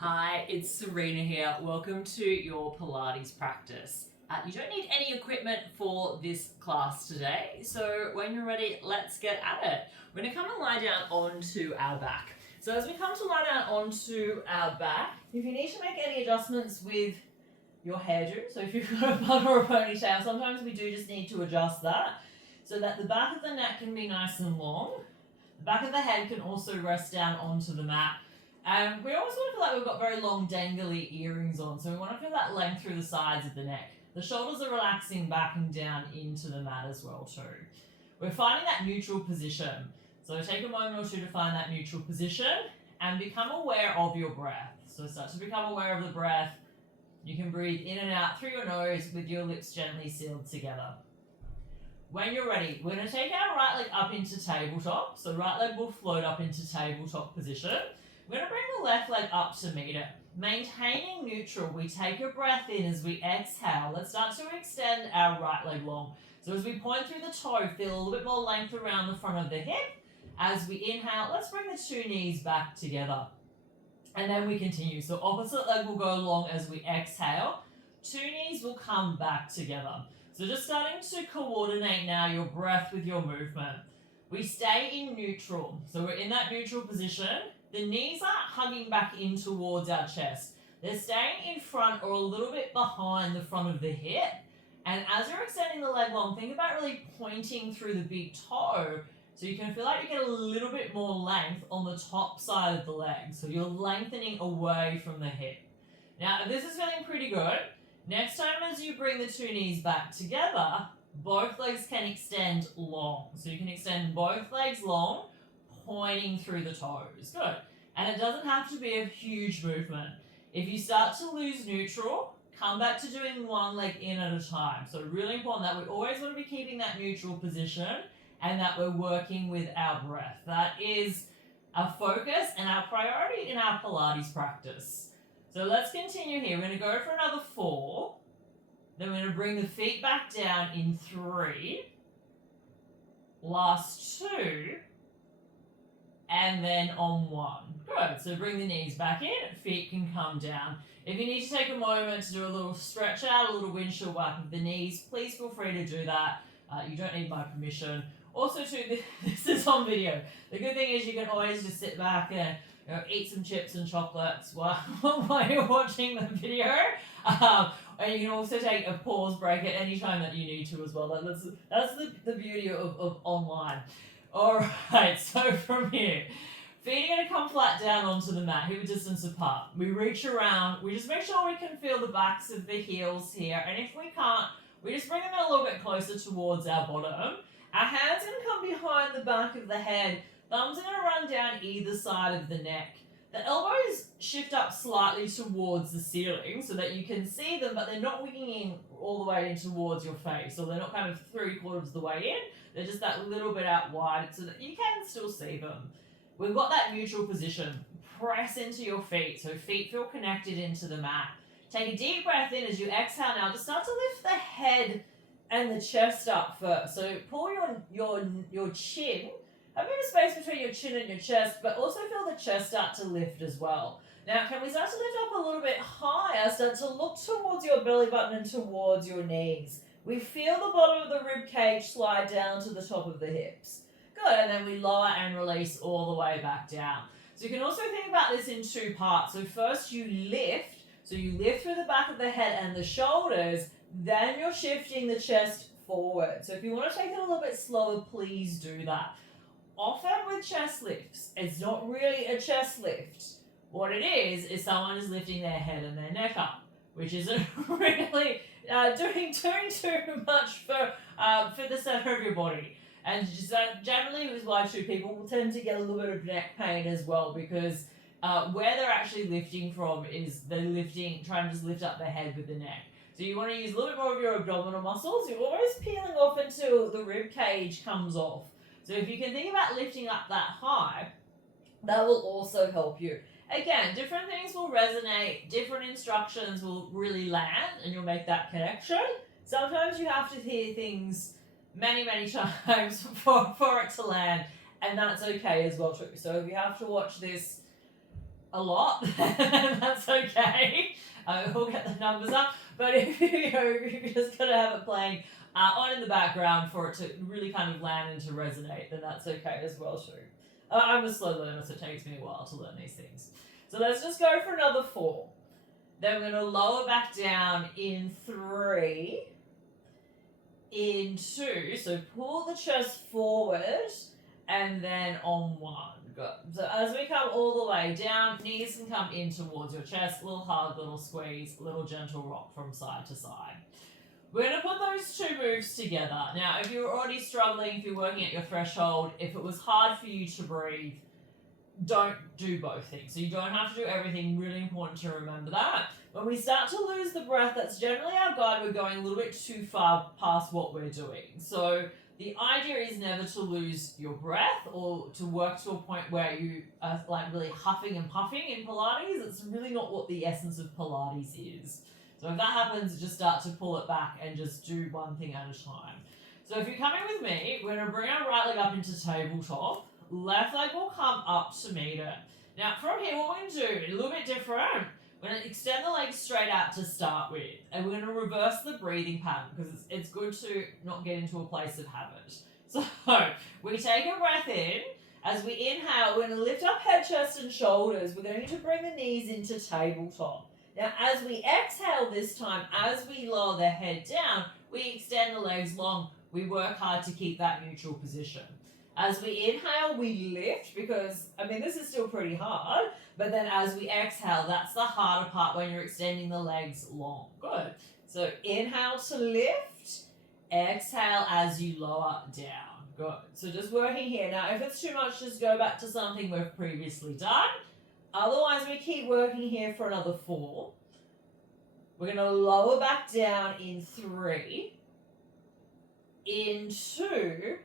Hi, it's Serena here. Welcome to your Pilates practice. You don't need any equipment for this class today, so when you're ready, let's get at it. We're going to come and lie down onto our back. So as we come to lie down onto our back, if you need to make any adjustments with your hairdo, so if you've got a bun or a ponytail, sometimes we do just need to adjust that so that the back of the neck can be nice and long. The back of the head can also rest down onto the mat. We always want to feel like we've got very long dangly earrings on, so we want to feel that length through the sides of the neck. The shoulders are relaxing back and down into the mat as well too. We're finding that neutral position. So take a moment or two to find that neutral position and become aware of your breath. So start to become aware of the breath. You can breathe in and out through your nose with your lips gently sealed together. When you're ready, we're going to take our right leg up into tabletop. So right leg will float up into tabletop position. We're going to bring the left leg up to meet it. Maintaining neutral, we take a breath in as we exhale. Let's start to extend our right leg long. So as we point through the toe, feel a little bit more length around the front of the hip. As we inhale, let's bring the two knees back together. And then we continue. So opposite leg will go long as we exhale. Two knees will come back together. So just starting to coordinate now your breath with your movement. We stay in neutral. So we're in that neutral position. The knees aren't hugging back in towards our chest. They're staying in front or a little bit behind the front of the hip. And as you're extending the leg long, think about really pointing through the big toe so you can feel like you get a little bit more length on the top side of the leg. So you're lengthening away from the hip. Now, if this is feeling pretty good, next time as you bring the two knees back together, both legs can extend long. So you can extend both legs long, pointing through the toes. Good. And it doesn't have to be a huge movement. If you start to lose neutral, come back to doing one leg in at a time. So really important that we always want to be keeping that neutral position and that we're working with our breath. That is our focus and our priority in our Pilates practice. So let's continue here. We're going to go for another 4. Then we're going to bring the feet back down in 3. Last 2. And then on 1. Good. So bring the knees back in, feet can come down. If you need to take a moment to do a little stretch out, a little windshield wipe of the knees, please feel free to do that. You don't need my permission. Also, too, this is on video. The good thing is you can always just sit back and eat some chips and chocolates while you're watching the video. And you can also take a pause break at any time that you need to as well. That's the beauty of online. Alright, so from here, feet are going to come flat down onto the mat, hip distance apart. We reach around, we just make sure we can feel the backs of the heels here, and if we can't, we just bring them in a little bit closer towards our bottom. Our hands are going to come behind the back of the head, thumbs are going to run down either side of the neck. The elbows shift up slightly towards the ceiling so that you can see them, but they're not winging all the way in towards your face, or they're not kind of 3/4 of the way in. They're just that little bit out wide so that you can still see them. We've got that neutral position. Press into your feet so feet feel connected into the mat. Take a deep breath in as you exhale now. Just start to lift the head and the chest up first. So pull your chin. Have a bit of space between your chin and your chest, but also feel the chest start to lift as well. Now, can we start to lift up a little bit higher? Start to look towards your belly button and towards your knees. We feel the bottom of the rib cage slide down to the top of the hips. Good, and then we lower and release all the way back down. So you can also think about this in 2 parts. So first you lift, so you lift through the back of the head and the shoulders, then you're shifting the chest forward. So if you want to take it a little bit slower, please do that. Often with chest lifts, it's not really a chest lift. What it is someone is lifting their head and their neck up, which isn't really doing too much for the center of your body. And just generally is why too people will tend to get a little bit of neck pain as well, because where they're actually lifting from is they're trying to just lift up their head with the neck. So you want to use a little bit more of your abdominal muscles. You're almost peeling off until the rib cage comes off. So if you can think about lifting up that high, that will also help you. Again, different things will resonate, different instructions will really land, and you'll make that connection. Sometimes you have to hear things many times for it to land, and that's okay as well too. So if you have to watch this a lot, that's okay. We'll get the numbers up. But if you're just going to have it playing on in the background for it to really kind of land and to resonate, then that's okay as well too. I'm a slow learner, so it takes me a while to learn these things. So let's just go for another 4. Then we're going to lower back down in 3, in 2. So pull the chest forward, and then on 1. Good. So as we come all the way down, knees can come in towards your chest, little hug, little squeeze, little gentle rock from side to side. We're going to put those 2 moves together. Now, if you're already struggling, if you're working at your threshold, if it was hard for you to breathe, don't do both things. So you don't have to do everything. Really important to remember that. When we start to lose the breath, that's generally our guide. We're going a little bit too far past what we're doing. So the idea is never to lose your breath or to work to a point where you are like really huffing and puffing in Pilates. It's really not what the essence of Pilates is. So if that happens, just start to pull it back and just do one thing at a time. So if you're coming with me, we're going to bring our right leg up into tabletop. Left leg will come up to meet it. Now from here, what we're going to do, a little bit different. We're going to extend the legs straight out to start with. And we're going to reverse the breathing pattern because it's good to not get into a place of habit. So we take a breath in. As we inhale, we're going to lift up head, chest and shoulders. We're going to bring the knees into tabletop. Now, as we exhale this time, as we lower the head down, we extend the legs long. We work hard to keep that neutral position. As we inhale, we lift because, this is still pretty hard. But then as we exhale, that's the harder part when you're extending the legs long. Good. So inhale to lift. Exhale as you lower down. Good. So just working here. Now, if it's too much, just go back to something we've previously done. Otherwise, we keep working here for another 4. We're going to lower back down in 3, in 2.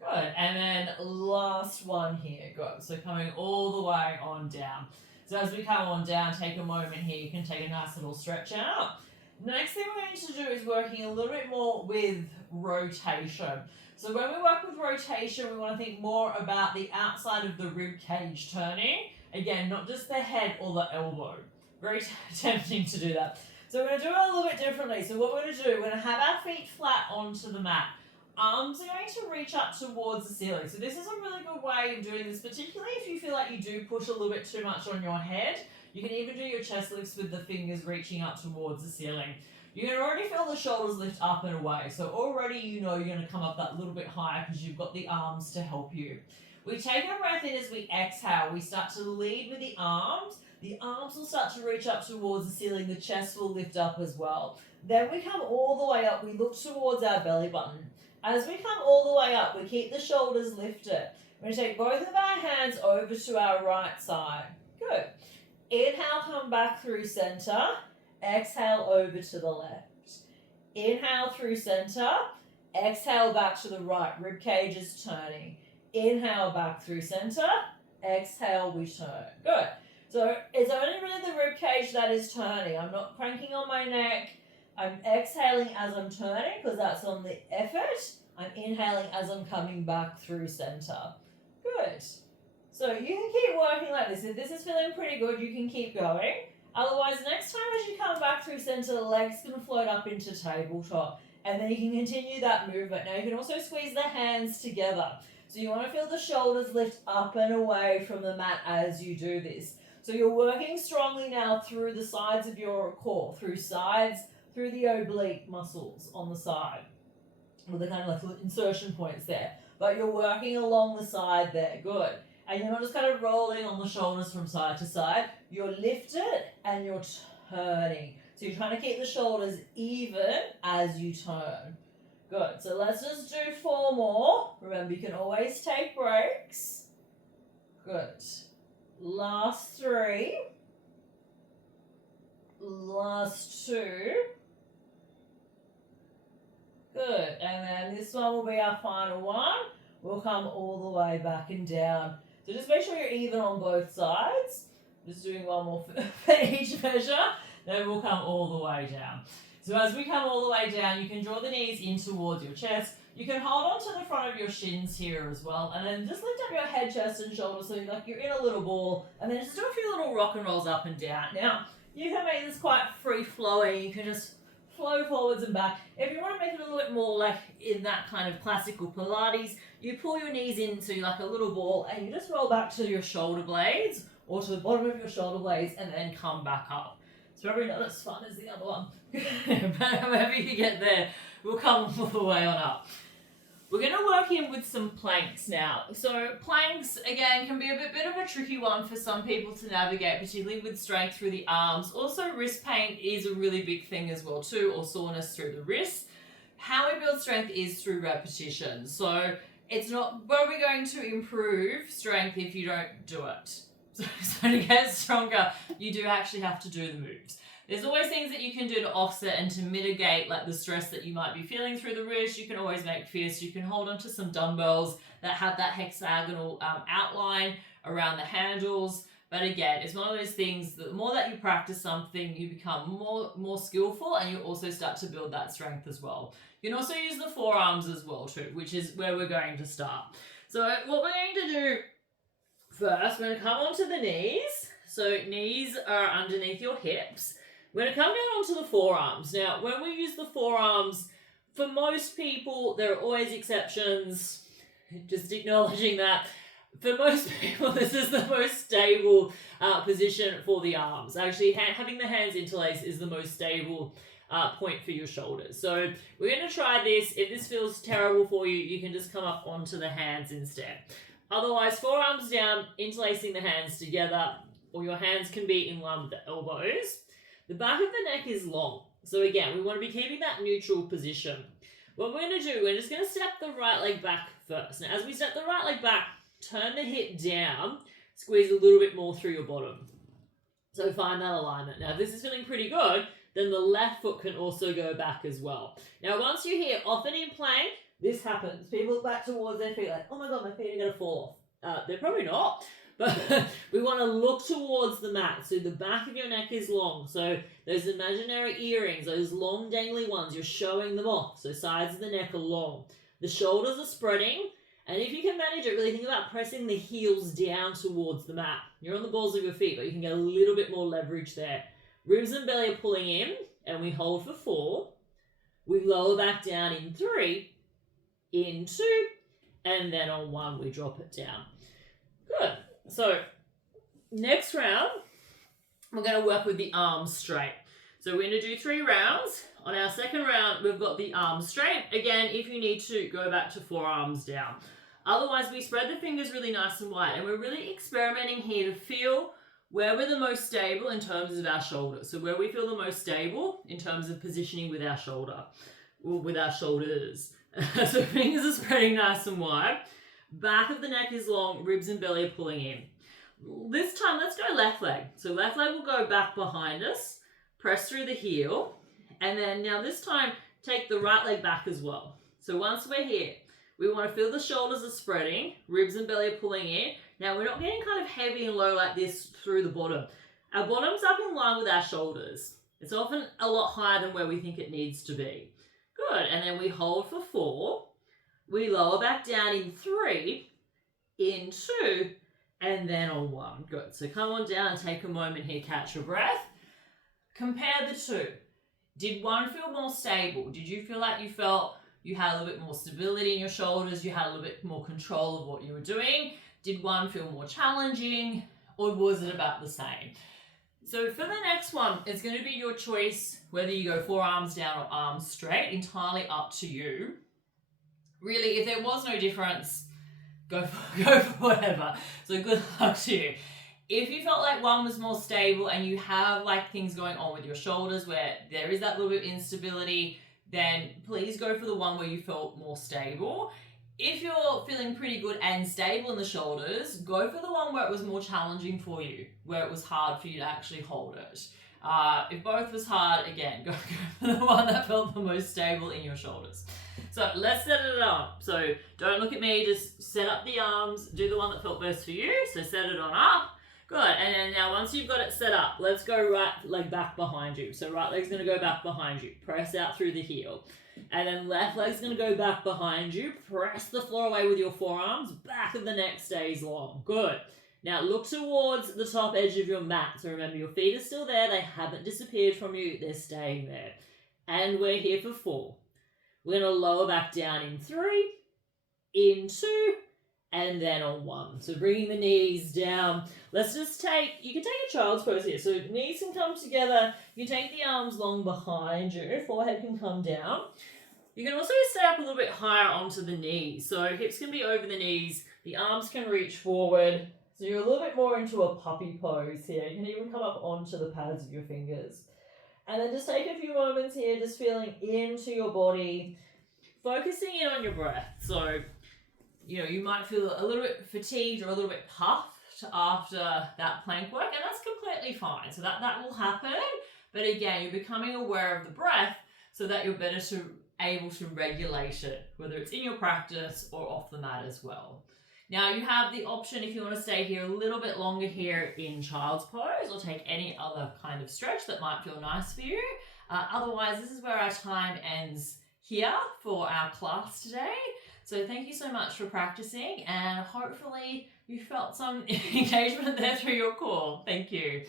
Good. And then last one here. Good. So coming all the way on down. So as we come on down, take a moment here. You can take a nice little stretch out. Next thing we're going to do is working a little bit more with rotation. So when we work with rotation, we want to think more about the outside of the rib cage turning. Again, not just the head or the elbow. Very tempting to do that. So we're going to do it a little bit differently. So what we're going to do, we're going to have our feet flat onto the mat. Arms are going to reach up towards the ceiling. So this is a really good way of doing this, particularly if you feel like you do push a little bit too much on your head. You can even do your chest lifts with the fingers reaching up towards the ceiling. You can already feel the shoulders lift up and away. So already you know you're going to come up that little bit higher because you've got the arms to help you. We take a breath in as we exhale. We start to lead with the arms. The arms will start to reach up towards the ceiling. The chest will lift up as well. Then we come all the way up. We look towards our belly button. As we come all the way up, we keep the shoulders lifted. We're going to take both of our hands over to our right side. Good. Inhale, come back through center. Exhale over to the left. Inhale through center. Exhale back to the right. Rib cage is turning. Inhale back through center. Exhale, we turn. Good. So it's only really the rib cage that is turning. I'm not cranking on my neck. I'm exhaling as I'm turning because that's on the effort. I'm inhaling as I'm coming back through center. Good. So you can keep working like this. If this is feeling pretty good, you can keep going. Otherwise, next time as you come back through center, the legs can float up into tabletop. And then you can continue that movement. Now you can also squeeze the hands together. So you want to feel the shoulders lift up and away from the mat as you do this. So you're working strongly now through the sides of your core, through the oblique muscles on the side. Well, they're kind of like insertion points there. But you're working along the side there. Good. And you're not just kind of rolling on the shoulders from side to side. You're lifted and you're turning. So you're trying to keep the shoulders even as you turn. Good. So let's just do 4 more. Remember, you can always take breaks. Good. Last 3. Last 2. Good. And then this one will be our final one. We'll come all the way back and down. So just make sure you're even on both sides. Just doing one more for each measure. Then we'll come all the way down. So as we come all the way down, you can draw the knees in towards your chest. You can hold on to the front of your shins here as well, and then just lift up your head, chest, and shoulders so like you're in a little ball, and then just do a few little rock and rolls up and down. Now, you can make this quite free-flowing. You can just flow forwards and back. If you want to make it a little bit more like in that kind of classical Pilates, you pull your knees into like a little ball, and you just roll back to your shoulder blades, or to the bottom of your shoulder blades, and then come back up. It's probably not as fun as the other one. But however you get there, we'll come all the way on up. We're going to work in with some planks now. So planks, again, can be a bit of a tricky one for some people to navigate, particularly with strength through the arms. Also, wrist pain is a really big thing as well too, or soreness through the wrists. How we build strength is through repetition. So it's not where we're going to improve strength if you don't do it. So to get stronger, you do actually have to do the moves. There's always things that you can do to offset and to mitigate like the stress that you might be feeling through the wrist. You can always make fists. You can hold onto some dumbbells that have that hexagonal outline around the handles. But again, it's one of those things that the more that you practice something, you become more skillful, and you also start to build that strength as well. You can also use the forearms as well too, which is where we're going to start. So what we're going to do first, we're going to come onto the knees. So knees are underneath your hips. We're going to come down onto the forearms. Now, when we use the forearms, for most people, there are always exceptions. Just acknowledging that. For most people, this is the most stable position for the arms. Actually, having the hands interlaced is the most stable point for your shoulders. So we're going to try this. If this feels terrible for you, you can just come up onto the hands instead. Otherwise, forearms down, interlacing the hands together, or your hands can be in line with the elbows. The back of the neck is long. So again, we want to be keeping that neutral position. What we're going to do, we're just going to step the right leg back first. Now, as we step the right leg back, turn the hip down, squeeze a little bit more through your bottom. So find that alignment. Now, if this is feeling pretty good, then the left foot can also go back as well. Now, once you're here, often in plank, this happens. People look back towards their feet like, oh my God, my feet are going to fall off. They're probably not. But we want to look towards the mat. So the back of your neck is long. So those imaginary earrings, those long dangly ones, you're showing them off. So sides of the neck are long. The shoulders are spreading. And if you can manage it, really think about pressing the heels down towards the mat. You're on the balls of your feet, but you can get a little bit more leverage there. Ribs and belly are pulling in, and we hold for 4. We lower back down in 3, in 2, and then on 1, we drop it down. Good. So next round, we're going to work with the arms straight. So we're going to do 3 rounds. On our second round, we've got the arms straight. Again, if you need to, go back to forearms down. Otherwise, we spread the fingers really nice and wide, and we're really experimenting here to feel where we're the most stable in terms of our shoulders. So where we feel the most stable in terms of positioning with our shoulder, or with our shoulders. So fingers are spreading nice and wide. Back of the neck is long, ribs and belly are pulling in. This time, let's go left leg. So left leg will go back behind us, press through the heel, and then now this time, take the right leg back as well. So once we're here, we want to feel the shoulders are spreading, ribs and belly are pulling in. Now we're not getting kind of heavy and low like this through the bottom. Our bottom's up in line with our shoulders. It's often a lot higher than where we think it needs to be. Good, and then we hold for 4. We lower back down in 3, in 2, and then on 1. Good, so come on down and take a moment here, catch your breath. Compare the 2. Did one feel more stable? Did you feel like you had a little bit more stability in your shoulders? You had a little bit more control of what you were doing? Did one feel more challenging, or was it about the same? So for the next one, it's going to be your choice whether you go forearms down or arms straight, entirely up to you. Really, if there was no difference, go for whatever. So good luck to you. If you felt like one was more stable and you have like things going on with your shoulders where there is that little bit of instability, then please go for the one where you felt more stable. If you're feeling pretty good and stable in the shoulders, go for the one where it was more challenging for you, where it was hard for you to actually hold it. If both was hard, again, go for the one that felt the most stable in your shoulders. So let's set it up. So don't look at me, just set up the arms, do the one that felt best for you. So set it on up. Good, and then now once you've got it set up, let's go right leg back behind you. So right leg's gonna go back behind you. Press out through the heel. And then left leg's going to go back behind you. Press the floor away with your forearms. Back of the neck stays long. Good. Now look towards the top edge of your mat. So remember, your feet are still there. They haven't disappeared from you. They're staying there. And we're here for 4. We're going to lower back down in 3, in 2, and then on 1. So bringing the knees down. Let's just you can take a child's pose here. So knees can come together. You can take the arms long behind you. Forehead can come down. You can also stay up a little bit higher onto the knees. So hips can be over the knees. The arms can reach forward. So you're a little bit more into a puppy pose here. You can even come up onto the pads of your fingers. And then just take a few moments here, just feeling into your body, focusing in on your breath. So, you might feel a little bit fatigued or a little bit puffed after that plank work, and that's completely fine. So that will happen. But again, you're becoming aware of the breath so that you're able to regulate it, whether it's in your practice or off the mat as well. Now you have the option, if you want to stay here a little bit longer here in child's pose, or take any other kind of stretch that might feel nice for you. Otherwise, this is where our time ends here for our class today. So thank you so much for practicing, and hopefully you felt some engagement there through your core. Thank you.